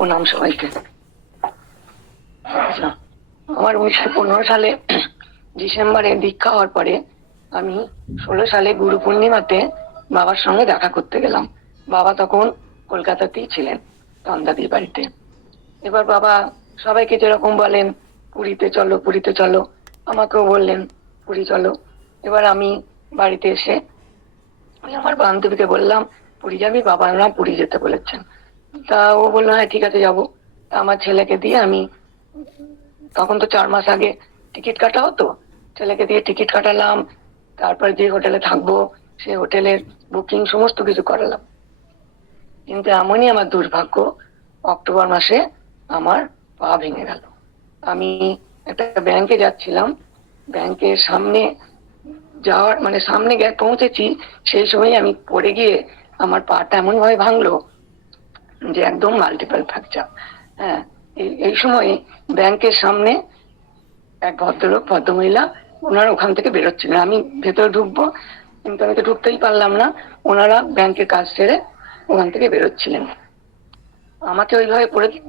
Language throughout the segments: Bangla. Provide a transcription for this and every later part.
প্রণাম সবাইকে। আচ্ছা, আমার 1915 সালে ডিসেম্বরে দীক্ষা হওয়ার পরে আমি 16 সালে গুরু পূর্ণিমাতে বাবার সঙ্গে দেখা করতে গেলাম। বাবা তখন কলকাতাতেই ছিলেন, তন্দাদির বাড়িতে। এবার বাবা সবাইকে যেরকম বলেন পুরীতে চলো পুরীতে চলো, আমাকেও বললেন পুরী চলো। এবার আমি বাড়িতে এসে আমি আমার বান্ধবীকে বললাম পুরী যাবি? বাবা না পুরী যেতে বলেছেন। তা ও বললো হ্যাঁ ঠিক আছে যাবো। তা আমার ছেলেকে দিয়ে আমি, তখন তো 4 মাস আগে টিকিট কাটা হতো, ছেলেকে দিয়ে টিকিট কাটালাম। তারপর যে হোটেলে থাকবো সে হোটেলের বুকিং সমস্ত কিছু করালাম। কিন্তু এমনই আমার দুর্ভাগ্য, অক্টোবর মাসে আমার পা ভেঙে গেল। আমি একটা ব্যাংকে যাচ্ছিলাম, ব্যাংকের সামনে যাওয়ার মানে সামনে গিয়ে পৌঁছেছি, সেই সময় আমি পড়ে গিয়ে আমার পাটা এমন ভাবে ভাঙলো যে একদম মাল্টিপল ফ্র্যাকচার। হ্যাঁ, এই সময় ব্যাংকের সামনে এক ভদ্রলোক ভদ্রমহিলা, ওনারা ওখান থেকে বেরোচ্ছিলেন। আমি ভেতরে ঢুকবো কিন্তু আমি তো ঢুকতেই পারলাম না, ওনারা ব্যাংকের কাজ সেরে ওখান থেকে বেরোচ্ছিলেন। আমাকে ওইভাবে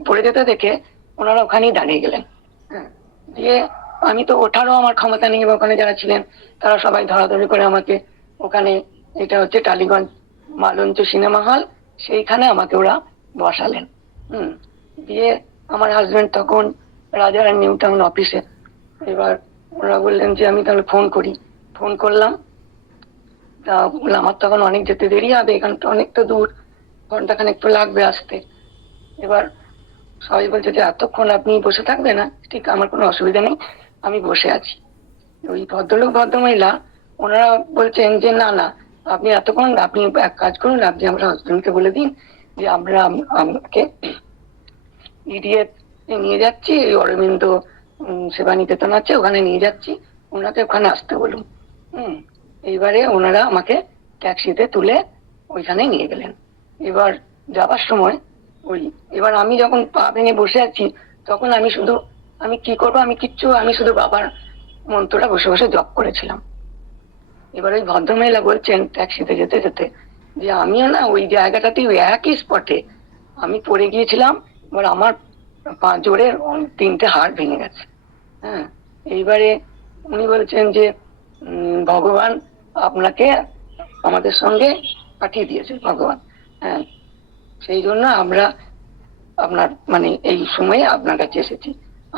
পড়ে যেতে দেখে ওনারা ওখানেই দাঁড়িয়ে গেলেন। হ্যাঁ, দিয়ে আমি তো ওঠারও আমার ক্ষমতা নেই, ওখানে যারা ছিলেন তারা সবাই ধরাধরি করে আমাকে ওখানে, এটা হচ্ছে টালিগঞ্জ মালঞ্চ সিনেমা হল, সেইখানে আমাকে ওরা বসালেন। দিয়ে আমার হাজবেন্ড তখন রাজার নিউ টাউন অফিসে। এবার ওরা বললেন যে আমি তাহলে ফোন করি। ফোন করলাম, তা বললাম আমার তখন অনেক যেতে দেরি হবে, এখানটা অনেকটা দূর, ঘন্টাখানেক তো লাগবে আসতে। এবার সবাই বলছে যে এতক্ষণ আপনি বসে থাকবেন? না ঠিক, আমার কোনো অসুবিধা নেই, আমি বসে আছি। ওই ভদ্রলোক ভদ্রমহিলা ওনারা বলছেন যে না না, আপনি এতক্ষণ, আপনি এক কাজ করুন, আপনি আমার হাজবেন্ডকে বলে দিন যে আমরা আমাকে ইডিএফ নিয়ে যাচ্ছি, এই অরবিন্দ সেবা নিকেতন আছে ওখানে নিয়ে যাচ্ছি, ওনাকে ওখানে আসতে বলুন। এইবারে ওনারা আমাকে ট্যাক্সিতে তুলে ওইখানে নিয়ে গেলেন। এবার যাবার সময় এবার আমি যখন পা ভেঙে বসে আছি, তখন আমি কি করবো, আমি শুধু বাবার মন্ত্রটা বসে বসে জপ করেছিলাম। এবার ওই ভদ্রমহিলা বলছেন ট্যাক্সিতে যেতে যেতে যে আমিও না ওই জায়গাটাতে ওই একই স্পটে আমি পড়ে গিয়েছিলাম, এবার আমার পা জোরের 3টে হাড় ভেঙে গেছে। হ্যাঁ, এইবারে উনি বলছেন যে ভগবান আপনাকে আমাদের সঙ্গে পাঠিয়ে দিয়েছে, ভগবান। হ্যাঁ, সেই জন্য আমরা আপনার মানে এই সময়ে আপনার কাছে এসেছি।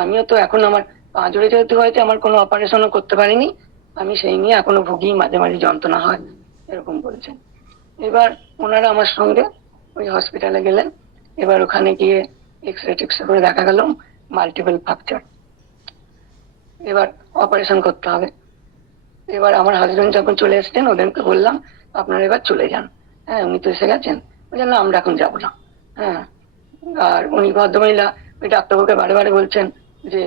আমিও তো এখন আমার পা জোরে যেহেতু হয়েছে, আমার কোনো অপারেশনও করতে পারিনি, আমি সেই নিয়ে এখনো ভুগি, মাঝে মাঝে যন্ত্রণা হয়, এরকম বলছেন। এবার ওনারা আমার সঙ্গে ওই হসপিটালে গেলেন। এবার ওখানে গিয়ে এক্সরে টেক্সরে করে দেখা গেল মাল্টিপল ফ্র্যাকচার, এবার অপারেশন করতে হবে। এবার আমার হাজবেন্ড যখন চলে এসছেন, ওদেরকে বললাম আপনারা এবার চলে যান। হ্যাঁ, উনি তো এসে গেছেন, বলছেন না আমরা এখন যাবো না। হ্যাঁ, আর উনি ভদ্রমহিলা ওই ডাক্তারবাবুকে বারে বারে বলছেন যে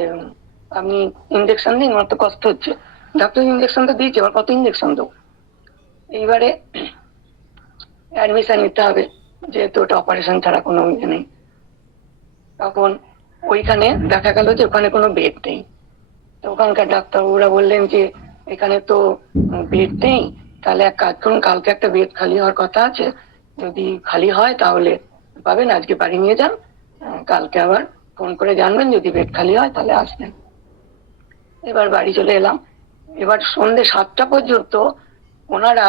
আপনি ইঞ্জেকশন দিন, আমার তো কষ্ট হচ্ছে। ডাক্তার ইঞ্জেকশন তো দিয়েছে, এবার কত ইঞ্জেকশন দেবো? এইবারে অ্যাডমিশন নিতে হবে, যেহেতু ওটা অপারেশন ছাড়া কোনো ইয়ে নেই। তখন ওইখানে দেখা গেল যে ওখানে কোনো বেড নেই। তো ওখানকার ডাক্তারবাবুরা বললেন যে এখানে তো বেড নেই, তাহলে এক কাজ করুন, কালকে একটা বেড খালি হওয়ার কথা আছে, যদি খালি হয় তাহলে পাবেন, আজকে বাড়ি নিয়ে যান, কালকে আবার ফোন করে জানবেন, যদি বেড খালি হয় তাহলে আসবেন। এবার বাড়ি চলে এলাম। এবার সন্ধ্যে 7টা পর্যন্ত ওনারা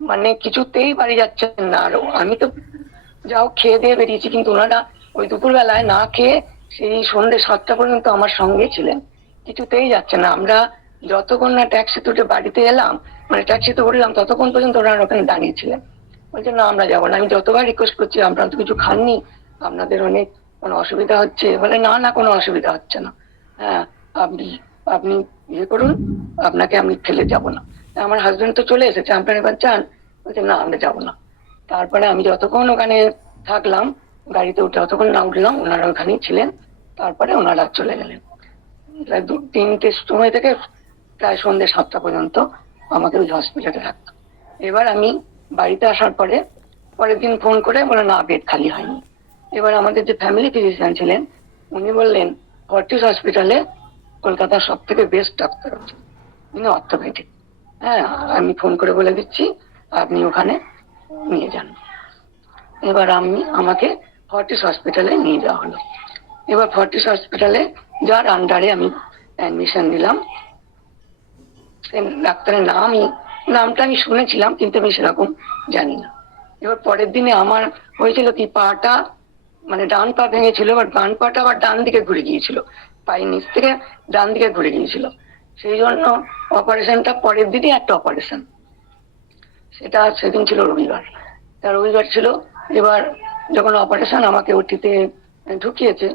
মানে কিছুতেই বাড়ি যাচ্ছেন না। আর আমি তো যাও খেয়ে দিয়ে বেরিয়েছি, কিন্তু ওনারা ওই দুপুর বেলায় না খেয়ে সেই সন্ধ্যে 7টা পর্যন্ত আমার সঙ্গে ছিলেন, কিছুতেই যাচ্ছে না। আমরা যতক্ষণ না ট্যাক্সি তুলে বাড়িতে এলাম, মানে ট্যাক্সিতে উঠলাম, ততক্ষণ পর্যন্ত ওনারা ওখানে দাঁড়িয়েছিলেন। বলছে না আমরা যাবো না। আমি যতবার রিকোয়েস্ট করছি আপনারা তো কিছু খাননি, আপনাদের অনেক কোনো অসুবিধা হচ্ছে, বলে না না কোনো অসুবিধা হচ্ছে না। হ্যাঁ, আপনি আপনি ইয়ে করুন, আপনাকে আমি ফেলে যাব না। আমার হাজবেন্ড তো চলে এসেছে, আপনারা এবার যান। বলছে না আমরা যাবো না। তারপরে আমি যতক্ষণ ওখানে থাকলাম, গাড়িতে উঠে যতক্ষণ না উঠলাম, ওনারা ওখানেই ছিলেন। তারপরে ওনারা চলে গেলেন। প্রায় 3টের সময় থেকে প্রায় সন্ধ্যে 7টা পর্যন্ত আমাকে ওই হসপিটালে রাখতো। এবার আমি বাড়িতে আসার পরে পরের দিন ফোন করে বলে না বেড খালি হয়নি। এবার আমাদের যে ফ্যামিলি ফিজিশিয়ান ছিলেন, উনি বললেন ফর্টিস হসপিটালে কলকাতার সব থেকে বেস্ট ডাক্তার হচ্ছে, উনি অর্থোপেডিক। হ্যাঁ, আমি ফোন করে বলে দিচ্ছি, আপনি ওখানে নিয়ে যান। এবার আমাকে ফর্টিস হসপিটালে নিয়ে যাওয়া হলো। এবার ফর্টিস হসপিটালে যার আন্ডারে আমি অ্যাডমিশন নিলাম, সে ডাক্তারের নামটা আমি শুনেছিলাম, কিন্তু আমি সেরকম জানি না। এবার পরের দিনে আমার হয়েছিল কি, পাটা মানে ডান পা ভেঙেছিল, এবার ডান পাটা আবার ডান দিকে ঘুরে গিয়েছিল, পায়ের নিচ থেকে ডান দিকে ঘুরে গিয়েছিল। সেই জন্য অপারেশনটা পরের দিনই একটা অপারেশন, সেটা সেদিন ছিল রবিবার। রবিবার ছিল। এবার যখন অপারেশন আমাকে ওটিতে ঢুকিয়েছে,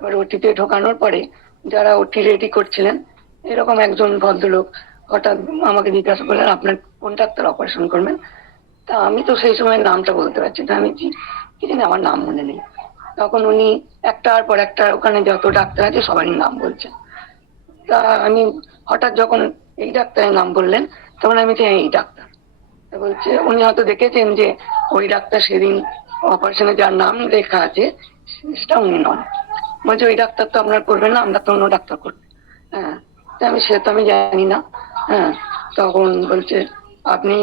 এবার ওটিতে ঢোকানোর পরে যারা ওটি রেডি করছিলেন, এরকম একজন ভদ্রলোক হঠাৎ আমাকে জিজ্ঞাসা করলেন, আপনার কোন ডাক্তার অপারেশন করবেন? তা আমি তো সেই সময় নামটা বলতে পারছি না, আমি কি জানি, আমার নাম মনে নেই। তখন উনি একটার পর একটা ওখানে যত ডাক্তার আছে সবারই নাম বলছেন। তা আমি হঠাৎ যখন এই ডাক্তারের নাম বললেন, তখন আমি এই ডাক্তার বলছে, উনি হয়তো দেখেছেন যে ওই ডাক্তার সেদিন অপারেশনে যার নাম লেখা আছে সেটা উনি নন। বলছে ওই ডাক্তার তো আপনার করবেন না, আমরা তো অন্য ডাক্তার করবে। হ্যাঁ, সে তো আমি জানি না। হ্যাঁ, তখন বলছে আপনি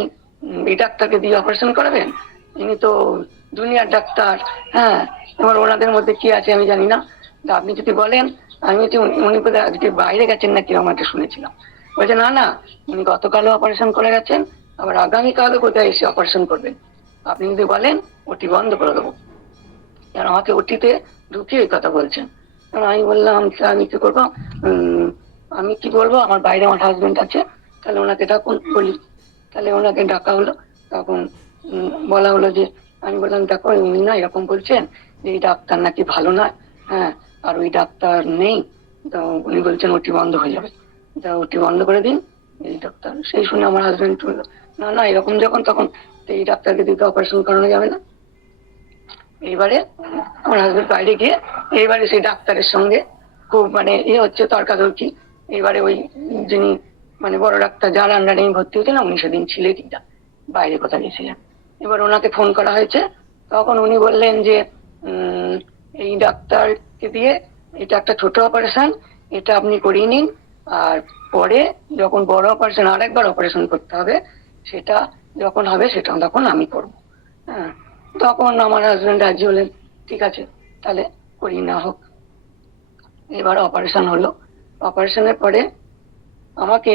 এই ডাক্তারকে দিয়ে অপারেশন করাবেন, ইনি তো দুনিয়ার ডাক্তার। হ্যাঁ, এবার ওনাদের মধ্যে কি আছে আমি জানি না, আপনি যদি বলেন। আমি উনি বোধহয় আজকে বাইরে গেছেন নাকি আমাকে শুনেছিলাম। বলছে না না, উনি গতকালও অপারেশন করে গেছেন, আবার আগামীকালও কোথায় এসে অপারেশন করবেন, আপনি যদি বলেন ওটি বন্ধ করে দেবো। কারণ আমাকে ওটিতে ঢুকিয়ে এই কথা বলছেন। আমি বললাম আমি কি করবো, আমি কি বলবো, আমার বাইরে আমার হাজবেন্ড আছে, তাহলে ওনাকে ডাকুন বলি। তাহলে ওনাকে ডাকা হলো। তখন বলা হলো যে, আমি বললাম দেখো উনি না এরকম বলছেন যে এই ডাক্তার নাকি ভালো নয়, হ্যাঁ, আর ওই ডাক্তার নেই। তো উনি বলছেন ওটি বন্ধ হয়ে যাবে, তা ওটি বন্ধ করে দিন। এই ডাক্তার, সেই শুনে আমার হাজবেন্ড বললো না না, এরকম যখন তখন এই ডাক্তারকে দিতে অপারেশন করানো যাবে না। এইবারে আমার হাজবেন্ড বাইরে গিয়ে এইবারে সেই ডাক্তারের সঙ্গে খুব মানে হচ্ছে তর্কাতর্কি। এইবারে ওই যিনি মানে বড় ডাক্তার যার আন্ডারে আমি ভর্তি হয়েছিলাম, উনি সেদিন ছিলেন কিনা বাইরে কোথায় গেছিলেন। এবার ওনাকে ফোন করা হয়েছে। তখন উনি বললেন যে এই ডাক্তারকে দিয়ে এটা একটা ছোট অপারেশন, এটা আপনি করিয়ে নিন, আর পরে যখন বড় অপারেশন আরেকবার অপারেশন করতে হবে, সেটা যখন হবে সেটা তখন আমি করবো। হ্যাঁ, তখন আমার হাজবেন্ড রাজি হলেন, ঠিক আছে তাহলে করি না হোক। এবার অপারেশন হলো। অপারেশনের পরে আমাকে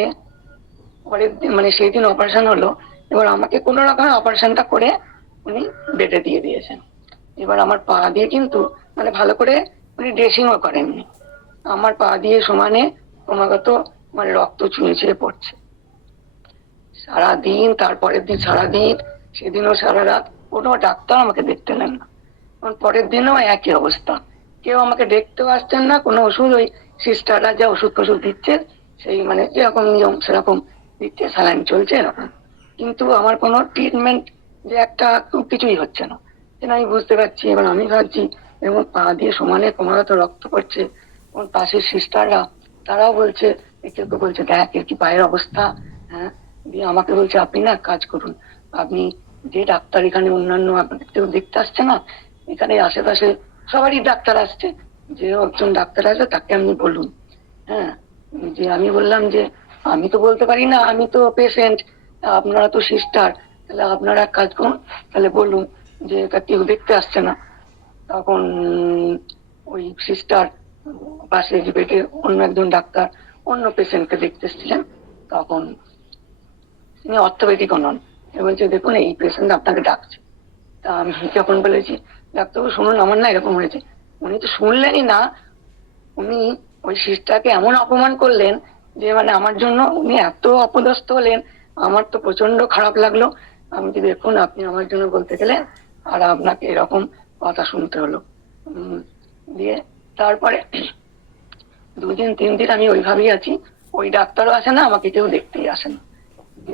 পরের দিন মানে সেই দিন অপারেশন হলো, এবার আমাকে কোনো রকমের অপারেশনটা করে উনি বেডে দিয়ে দিয়েছেন। এবার আমার পা দিয়ে কিন্তু মানে ভালো করে উনি ড্রেসিংও করেননি, আমার পা দিয়ে সমানে ক্রমাগত মানে রক্ত চুঁয়ে চুঁয়ে পড়ছে সারাদিন। তারপরের দিন সারাদিন, সেদিনও সারা রাত, কোনো ডাক্তার আমাকে দেখতে নেন না। পরের দিনও একই অবস্থা, কেউ আমাকে দেখতেও আসছেন না। কোনো ওষুধ ওই সিস্টাররা যা ওষুধ ফষুধ দিচ্ছে সেই মানে যেরকম নিয়ম সেরকম দিচ্ছে, স্যালাইন চলছে এরকম, কিন্তু আমার কোনো ট্রিটমেন্ট যে একটা কিছুই হচ্ছে না। আমি বুঝতে পারছি। এবার আমি ভাবছি এবং পা দিয়ে সমানে ক্রমাগত রক্ত পড়ছে, এবং পাশের সিস্টাররা তারাও বলছে, কেউ কেউ বলছে দেখ এর কি পায়ের অবস্থা। হ্যাঁ, দিয়ে আমাকে বলছে আপনি না কাজ করুন, আপনি যে ডাক্তার এখানে অন্যান্য আপনাদের কেউ দেখতে আসছে না, এখানে আশেপাশে সবারই ডাক্তার আসছে, যে একজন ডাক্তার আছে তাকে আপনি বলুন। হ্যাঁ, যে আমি বললাম যে আমি তো বলতে পারি না, আমি তো পেশেন্ট, আপনারা তো সিস্টার, তাহলে আপনারা কাজ করুন, তাহলে বলুন যে কেউ দেখতে আসছে না। তখন ওই সিস্টার পাশে বেডে অন্য একজন ডাক্তার অন্য পেশেন্টকে দেখতে এসেছিলেন, তখন তিনি অর্থোপেডিক নন, বলছে দেখুন এই পেশেন্ট আপনাকে ডাকছে। তা আমি যখন বলেছি ডাক্তারবাবু শুনুন আমার না এরকম হয়েছে, উনি তো শুনলেনই না। উনি ওই সিস্টারকে এমন অপমান করলেন যে মানে আমার জন্য উনি এত অপদস্থ হলেন, আমার তো প্রচন্ড খারাপ লাগলো। আমি যে দেখুন আপনি আমার জন্য বলতে গেলেন আর আপনাকে এরকম কথা শুনতে হলো। দিয়ে তারপরে 2 দিন 3 দিন আমি ওইভাবেই আছি, ওই ডাক্তারও আসে না, আমাকে কেউ দেখতেই আসে না।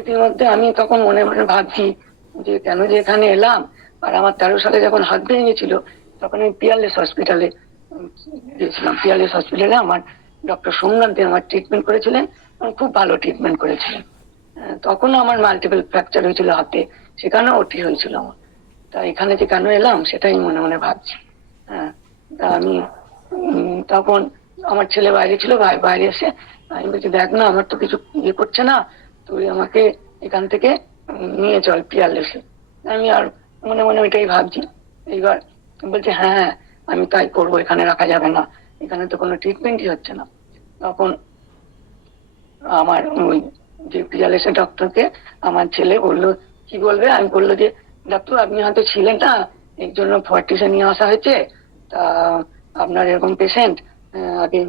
ইতিমধ্যে আমি তখন মনে মনে ভাবছি যে কেন যে এখানে এলাম। আর আমার 13 সালে যখন হাত ভেঙে গেছিল, তখন আমি পিয়ারলেস হসপিটালে গিয়েছিলাম। পিয়ারলেস হসপিটালে আমার ডক্টর সোমনাথ দে আমার ট্রিটমেন্ট করেছিলেন, খুব ভালো ট্রিটমেন্ট করেছিলেন। তখনও আমার মাল্টিপল ফ্র্যাকচার হয়েছিল হাতে, সেখানেও ওটি হয়েছিল আমার। তা এখানে যে কেন এলাম সেটাই মনে মনে ভাবছি। হ্যাঁ, তা আমি তখন আমার ছেলে বাইরে ছিল, বাইরে এসে আমি বলছি দেখ না আমার তো কিছু ইয়ে করছে না, তুই আমাকে এখান থেকে নিয়ে চল পিয়ারলেসে। আমি আর মনে মনে ওইটাই ভাবছি। এইবার বলছে হ্যাঁ আমি তাই করবো, এখানে রাখা যাবে না, এখানে তো কোনো ট্রিটমেন্টই হচ্ছে না। তখন আমার ওই যে পিয়ালেসের ডক্টরকে আমার ছেলে বললো কি বলবে, আমি বললো যে ডাক্তার আপনি হয়তো ছিলেন না, এর জন্য ফর্টিসে নিয়ে আসা হয়েছে, তা আপনার এরকম পেশেন্ট আগে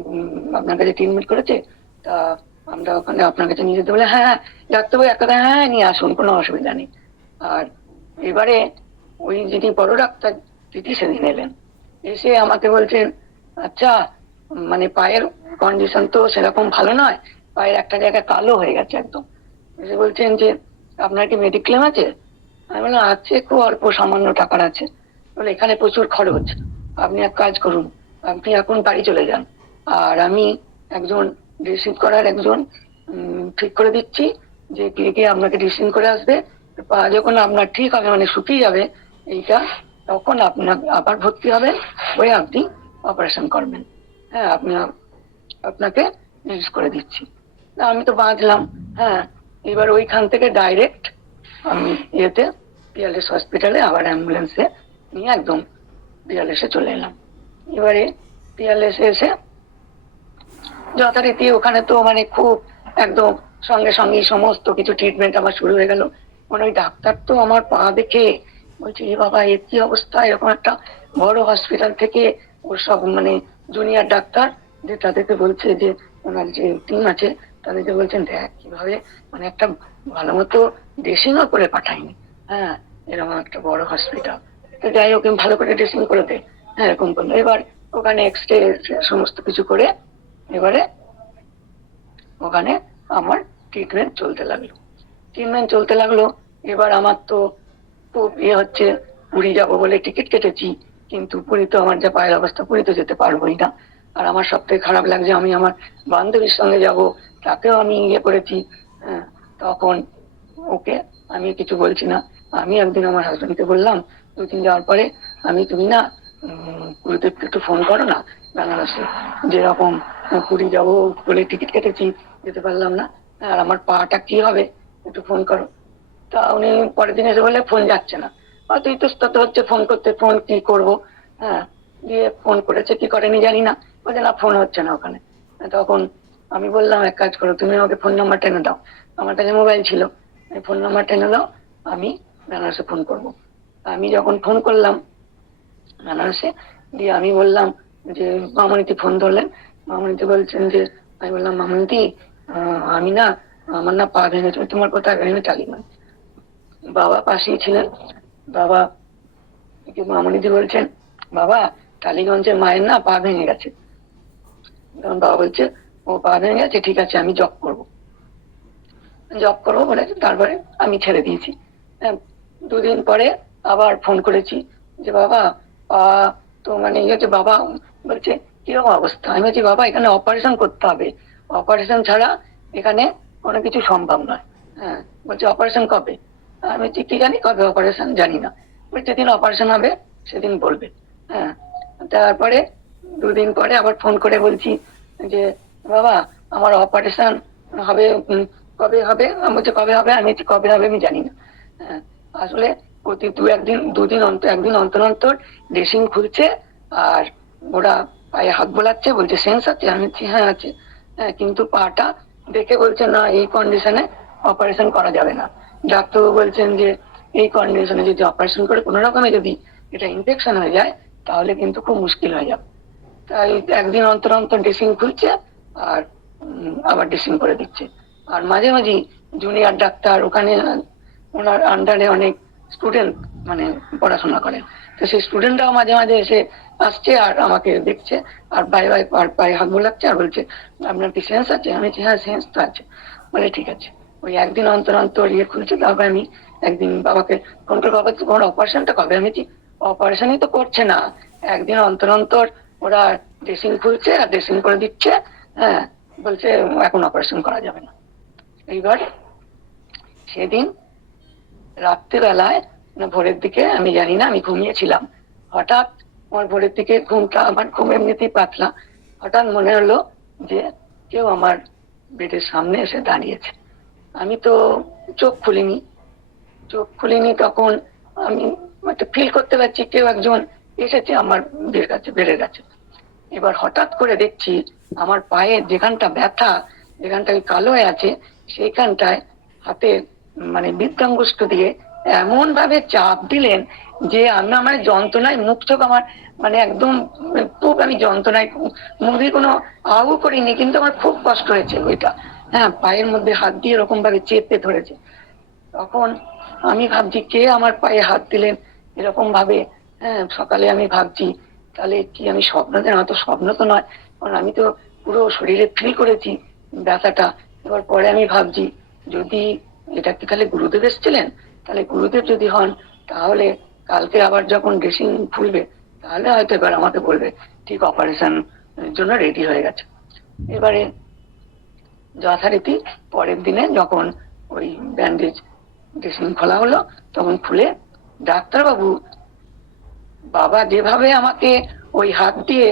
আপনার কাছে ট্রিটমেন্ট করেছে, তা আমরা ওখানে আপনার কাছে নিয়ে যেতে বলে হ্যাঁ হ্যাঁ ডাক্তারবাবু এক কথা হ্যাঁ নিয়ে আসুন কোনো অসুবিধা নেই। আর এবারে ওই যিনি বড় ডাক্তার দিদি সেদিন এলেন, এসে আমাকে বলছেন আচ্ছা মানে পায়ের কন্ডিশন তো সেরকম ভালো নয়, পায়ের একটা জায়গায় কালো হয়ে গেছে একদম। এসে বলছেন যে আপনার কি মেডিক্লেম আছে? আমি বললাম আছে, খুব অল্প সামান্য টাকার আছে। বলে এখানে প্রচুর খরচ, আপনি এক কাজ করুন, আপনি এখন বাড়ি চলে যান, আর আমি একজন ড্রেসিং করার একজন ঠিক করে দিচ্ছি, যে কে কে আপনাকে ড্রেসিং করে আসবে। পা যখন আপনার ঠিক হবে মানে শুকিয়ে যাবে এইটা, তখন আপনার আবার ভর্তি হবেন, হয়ে আপনি অপারেশন করবেন। হ্যাঁ আপনি আপনাকে রিলিজ করে দিচ্ছি। আমি তো বাঁচলাম। হ্যাঁ, এবার ওইখান থেকে ডাইরেক্ট আমি ইয়েতে পিয়ালেস হসপিটালে আবার অ্যাম্বুলেন্সে নিয়ে একদম পিয়ালেসে চলে এলাম। এবারে পিয়ালেসে এসে যথারীতি ওখানে তো মানে খুব একদম সঙ্গে সঙ্গে সমস্ত কিছু ট্রিটমেন্ট আমার শুরু হয়ে গেল। মানে ওই ডাক্তার তো আমার পা দেখে বলছে এ বাবা এর কি অবস্থা, এরকম একটা বড় হসপিটাল থেকে ওর সব মানে জুনিয়র ডাক্তার যে তাদেরকে বলছে যে ওনার যে টিম আছে তাদেরকে বলছেন দেখ কিভাবে মানে একটা ভালো মতো ড্রেসিংও করে পাঠায়নি। হ্যাঁ এরকম একটা বড় হসপিটাল, তো যাই হোক ভালো করে ড্রেসিং করে দে। হ্যাঁ এরকম করলো। এবার ওখানে এক্সরে সমস্ত কিছু করে এবারে ওখানে আমার ট্রিটমেন্ট চলতে লাগলো। এবার আমার তো খুব হচ্ছে, পুরী যাবো বলে টিকিট কেটেছি, কিন্তু পুরী তো আমার যা পায়ের অবস্থা পুরী তো যেতে পারবোই না। আর আমার সব থেকে খারাপ লাগছে আমি আমার বান্ধবীর সঙ্গে যাব, তাকেও আমি করেছি। হ্যাঁ, তখন ওকে আমি কিছু বলছি না। আমি একদিন আমার হাজবেন্ডকে বললাম 2 দিন যাওয়ার পরে আমি তুমি না গুরুদেবকে একটু ফোন করো না বেনারসে, যেরকম পুরী যাবো বলে টিকিট কেটেছি যেতে পারলাম না, আর আমার পাটা কি হবে একটু ফোন করো। তা উনি পরের দিন এসে বললে ফোন যাচ্ছে না। তুই তো তত হচ্ছে ফোন করতে, ফোন কি করবো। হ্যাঁ, দিয়ে ফোন করেছে কি করেনি জানি না, বলছে না ফোন হচ্ছে না ওখানে। তখন আমি বললাম এক কাজ করো তুমি আমাকে ফোন নাম্বার টেনে দাও, আমার কাছে মোবাইল ছিল, ফোন নাম্বার টেনে দাও, আমি বেনারসে ফোন করবো। আমি যখন ফোন করলাম বেনারসে, দিয়ে আমি বললাম যে মামনিতি ফোন ধরলেন, মামনিতি বলছেন যে, আমি বললাম মামনিতি আমি না আমার না পা ভেঙেছে। তোমার কোথায় ভেঙে টালিগঞ্জ। বাবা পাশেই ছিলেন। বাবা মামনিদি বলছেন বাবা টালিগঞ্জে মায়ের না পা ভেঙে গেছে। তখন বাবা বলছে ও পা ভেঙে গেছে, ঠিক আছে আমি জব করবো বলেছে। তারপরে আমি ছেড়ে দিয়েছি। 2 দিন পরে আবার ফোন করেছি যে বাবা পা তো মানে হচ্ছে। বাবা বলছে কিরকম অবস্থা, আমি বলছি বাবা এখানে অপারেশন করতে হবে, অপারেশন ছাড়া এখানে কোনো কিছু সম্ভব নয়। হ্যাঁ, বলছে অপারেশন কবে, আমি বলছি কি জানি কবে অপারেশন জানি না, যেদিন অপারেশন হবে সেদিন বলবে। হ্যাঁ, তারপরে 2 দিন পরে আবার ফোন করে বলছি যে বাবা আমার অপারেশন হবে কবে হবে, আমি বলছি কবে হবে, আমি বলছি কবে হবে আমি জানি না। হ্যাঁ, আসলে প্রতি 2-1 দিন একদিন অন্তর অন্তর ড্রেসিং খুলছে, আর ওরা পায়ে হাত বোলাচ্ছে, বলছে সেন্স আছে, আমি বলছি হ্যাঁ আছে। হ্যাঁ, কিন্তু পাটা দেখে বলছে না এই কন্ডিশনে অপারেশন করা যাবে না। ডাক্তারবাবু বলছেন যে এই কন্ডিশনে যদি অপারেশন করে কোনো রকমে যদি এটা ইনফেকশন হয়ে যায় তাহলে কিন্তু খুব মুশকিল হয়ে যাবে। তাই একদিন অন্তর অন্তর ড্রেসিং খুলছে আর আবার ড্রেসিং করে দিচ্ছে। আর মাঝে মাঝে জুনিয়র ডাক্তার ওখানে ওনার আন্ডারে অনেক স্টুডেন্ট মানে পড়াশোনা করেন, তো সেই স্টুডেন্টরাও মাঝে মাঝে এসে আসছে আর আমাকে দেখছে, আর পায়ে হাত বোলাচ্ছে আর বলছে আপনার কি সেন্স আছে, আমি বলছি হ্যাঁ সেন্স তো আছে। বলে ঠিক আছে। ওই একদিন অন্তর অন্তর খুলছে। তারপরে আমি একদিন বাবাকে ফোন করে বাবা তোমার অপারেশনটা কবে, আমি বলছি অপারেশনই তো করছে না, একদিন অন্তর অন্তর ওরা ড্রেসিং খুলছে আর ড্রেসিং করে দিচ্ছে। হ্যাঁ, বলছে এখন অপারেশন করা যাবে না। এইবার সেদিন রাত্রিবেলায় ভোরের দিকে আমি জানি না, আমি ঘুমিয়েছিলাম, হঠাৎ আমার ভোরের দিকে ঘুমটা, আমার ঘুম এমনিতেই পাতলা, হঠাৎ মনে হলো যে কেউ আমার বেডের সামনে এসে দাঁড়িয়েছে। আমি তো চোখ খুলিনি। তখন আমি একটা ফিল করতে পারছি কেউ একজন এসেছে আমার বেড়ে গেছে। এবার হঠাৎ করে দেখছি আমার পায়ের যেখানটা ব্যথা, যেখানটা কালো হয়ে আছে, সেইখানটায় হাতে মানে বৃদ্ধাঙ্গুষ্ঠ দিয়ে এমন ভাবে চাপ দিলেন যে আমি আমার যন্ত্রণায় মুখ চোখ আমার মানে একদম খুব আমি যন্ত্রণায় মুখে কোনো আউ করিনি, কিন্তু আমার খুব কষ্ট হয়েছে ওইটা। হ্যাঁ, পায়ের মধ্যে হাত দিয়ে এরকম ভাবে চেপে ধরেছে। তখন আমি ভাবছি কে আমার পায়ে হাত দিলেন এরকম ভাবে। হ্যাঁ, সকালে আমি ভাবছি তাহলে কি আমি স্বপ্ন দেন, হয়তো স্বপ্ন তো নয়, কারণ আমি তো পুরো শরীরে ফিল করেছি ব্যথাটা। এবার পরে আমি ভাবছি যদি এটা কি তাহলে গুরুদেব এসেছিলেন, তাহলে গুরুদেব যদি হন তাহলে কালকে আবার যখন ড্রেসিং খুলবে তাহলে হয়তো এবার আমাকে বলবে ঠিক অপারেশন জন্য রেডি হয়ে গেছে। এবারে যথারীতি পরের দিনে যখন ওই ব্যান্ডেজ ড্রেসিং খোলা হলো, তখন খুলে ডাক্তারবাবু বাবা যেভাবে আমাকে ওই হাত দিয়ে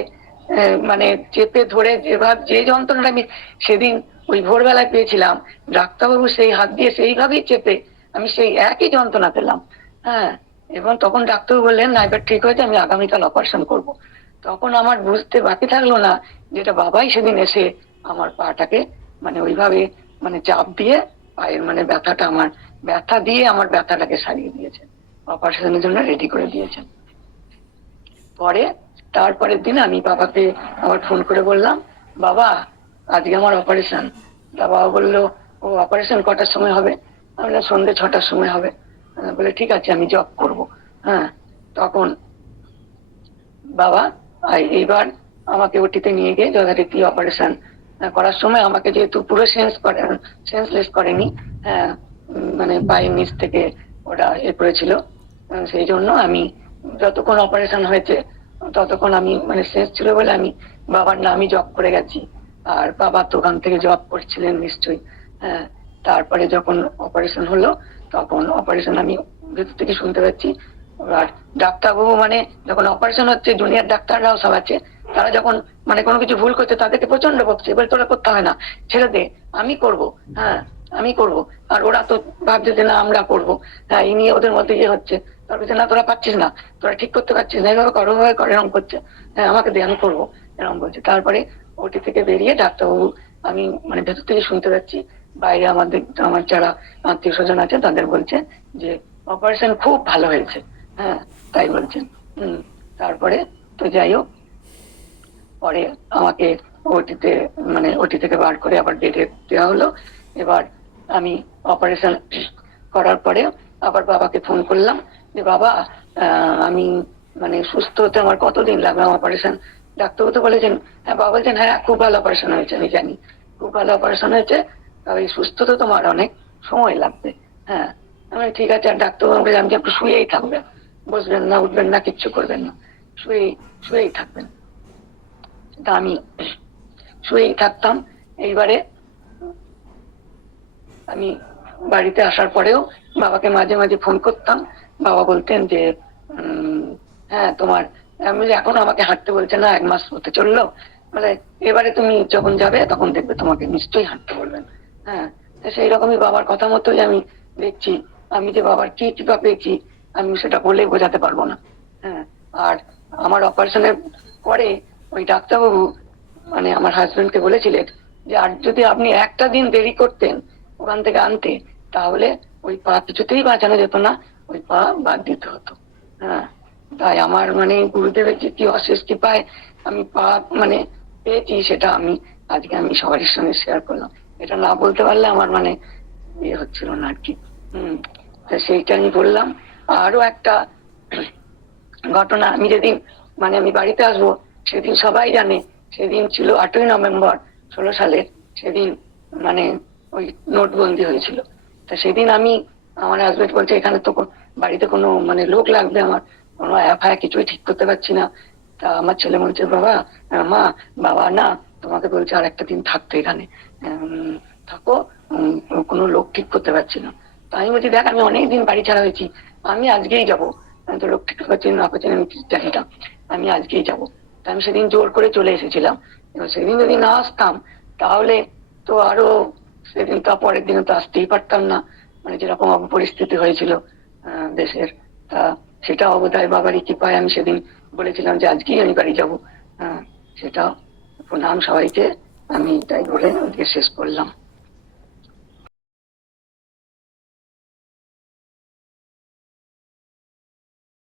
মানে চেপে ধরে যেভাবে যে যন্ত্রণাটা আমি সেদিন ওই ভোরবেলায় পেয়েছিলাম, ডাক্তারবাবু সেই হাত দিয়ে সেইভাবেই চেপে আমি সেই একই যন্ত্রণা পেলাম। হ্যাঁ, এবং তখন ডাক্তার বললেন না এবার ঠিক হয়েছে, আমি আগামীকাল অপারেশন করব। তখন আমার বুঝতে বাকি থাকলো না যেটা বাবাই সেদিন এসে আমার পাটাকে মানে ওইভাবে মানে চাপ দিয়ে পায়ের মানে ব্যথাটা আমার ব্যথা দিয়ে আমার ব্যথাটাকে সারিয়ে দিয়েছে, অপারেশনের জন্য রেডি করে দিয়েছেন। পরে তারপরের দিন আমি বাবাকে আবার ফোন করে বললাম বাবা আজকে আমার অপারেশন। তা বাবা বললো ও অপারেশন কটার সময় হবে? আমি বললাম সন্ধ্যে 6টার সময় হবে। বলে ঠিক আছে আমি জব করব। হ্যাঁ, তখন বাবা এইবার আমাকে ওটিতে নিয়ে গিয়ে যথারীতি অপারেশন করার সময় আমাকে যেহেতু পুরো সেন্সলেস করেনি, মানে পায়ের নিচ থেকে ওটা করেছিল, সেই জন্য আমি যতক্ষণ অপারেশন হয়েছে ততক্ষণ আমি মানে সেন্স ছিল বলে আমি বাবার নামই জব করে গেছি। আর বাবা তো ওখান থেকে জব করছিলেন নিশ্চয়ই। হ্যাঁ, তারপরে যখন অপারেশন হলো তখন অপারেশন আমি ভেতর থেকে শুনতে পাচ্ছি। আর ডাক্তারবাবু মানে যখন অপারেশন হচ্ছে জুনিয়র ডাক্তাররাও সব আছে, তারা যখন মানে কোনো কিছু ভুল করছে তাদেরকে প্রচন্ড বকছে, এবার তোরা করতে হয় না, ছেড়ে দে, আমি করব। হ্যাঁ, আমি করব। আর ওরা তো ভাবছে যে না আমরা করবো। হ্যাঁ, ইনি ওদের মধ্যে ইয়ে হচ্ছে, তার না তোরা পাচ্ছিস না, তোরা ঠিক করতে পারছিস না, এইভাবে করো ভাবে করে এরকম করছে। হ্যাঁ, আমাকে দে আমি করবো এরকম বলছে। তারপরে ওটি থেকে বেরিয়ে ডাক্তারবাবু আমি মানে ভেতর থেকে শুনতে পাচ্ছি বাইরে আমার যারা আত্মীয় স্বজন আছে তাদের বলছে যে অপারেশন খুব ভালো হয়েছে। হ্যাঁ, তাই বলছেন। তারপরে তো যাই হোক, পরে আমাকে ওটিতে মানে ওটি থেকে বার করে আবার বেডে দেওয়া হলো। এবার আমি অপারেশন করার পরে আবার বাবাকে ফোন করলাম যে বাবা আমি মানে সুস্থ হতে আমার কতদিন লাগবে অপারেশন? ডাক্তারবাবু তো বলেছেন, হ্যাঁ বাবা বলছেন হ্যাঁ খুব ভালো অপারেশন হয়েছে, আমি জানি খুব ভালো অপারেশন হয়েছে, তবে সুস্থ তো তোমার অনেক সময় লাগবে। হ্যাঁ, আমি ঠিক আছে। আর ডাক্তারবাবু বললেন আপনি একটু শুয়েই থাকবেন, বসবেন না উঠবেন না কিচ্ছু করবেন না, শুয়েই থাকবেন। তা আমি শুয়েই থাকতাম। এইবারে আমি বাড়িতে আসার পরেও বাবাকে মাঝে মাঝে ফোন করতাম, বাবা বলতেন যে হ্যাঁ তোমার, আমি এখন আমাকে হাঁটতে বলছে না, 1 মাস হতে চললো, বলে এবারে তুমি যখন যাবে তখন দেখবে তোমাকে নিশ্চয়ই হাঁটতে বলবেন। হ্যাঁ, সেই রকমই বাবার কথা মতোই আমি দেখছি। আমি যে বাবার কি কৃপা পেয়েছি আমি সেটা বলে বোঝাতে পারবো না। হ্যাঁ, আর আমার অপারেশনের পরে ওই ডাক্তারবাবু মানে আমার হাজবেন্ডকে বলেছিলেন যে আর যদি আপনি একটা দিন দেরি করতেন ওখান থেকে আনতে, তাহলে ওই পা কিছুতেই বাঁচানো যেত না, ওই পা বাদ দিতে হতো। হ্যাঁ, তাই আমার মানে গুরুদেবের যে কি অশেষ কৃপায় আমি পা মানে পেয়েছি সেটা আমি আজকে আমি সবার সঙ্গে শেয়ার করলাম। এটা না বলতে পারলে আমার মানে ইয়ে হচ্ছিল না আর কি। সেইটা আমি বললাম। আরো একটা ঘটনা, আমি যেদিন মানে আমি বাড়িতে আসবো সেদিন সবাই জানে, সেদিন ছিল 8ই নভেম্বর 16 সালের, সেদিন মানে ওই নোটবন্দি হয়েছিল। তা সেদিন আমি আমার হাজবেন্ড বলছে এখানে তো বাড়িতে কোনো মানে লোক লাগবে, আমার কোনো অ্যাপ কিছুই ঠিক করতে পারছি না। তা আমার ছেলে বলছে বাবা মা বাবা না তোমাকে বলছে আর একটা দিন থাকতে এখানে থাকো, কোনো লোক ঠিক করতে পারছি না। তা আমি বলছি দেখ আমি অনেকদিন বাড়ি ছাড়া হয়েছি, আমি আজকেই যাবো, তো লোক ঠিক করছেন না করছেন আমি জানি না, আমি আজকেই যাবো। তা আমি সেদিন জোর করে চলে এসেছিলাম। এবার সেদিন যদি না আসতাম তাহলে তো আরো সেদিন তো পরের দিনে তো আসতেই পারতাম না, মানে যেরকম পরিস্থিতি হয়েছিল দেশের। তা সেটা অবদায় বাবারই কৃপায় আমি সেদিন বলেছিলাম যে আজকেই আমি বাড়ি যাবো। সেটা প্রণাম সবাইকে, আমি তাই বলে আজকে শেষ করলাম।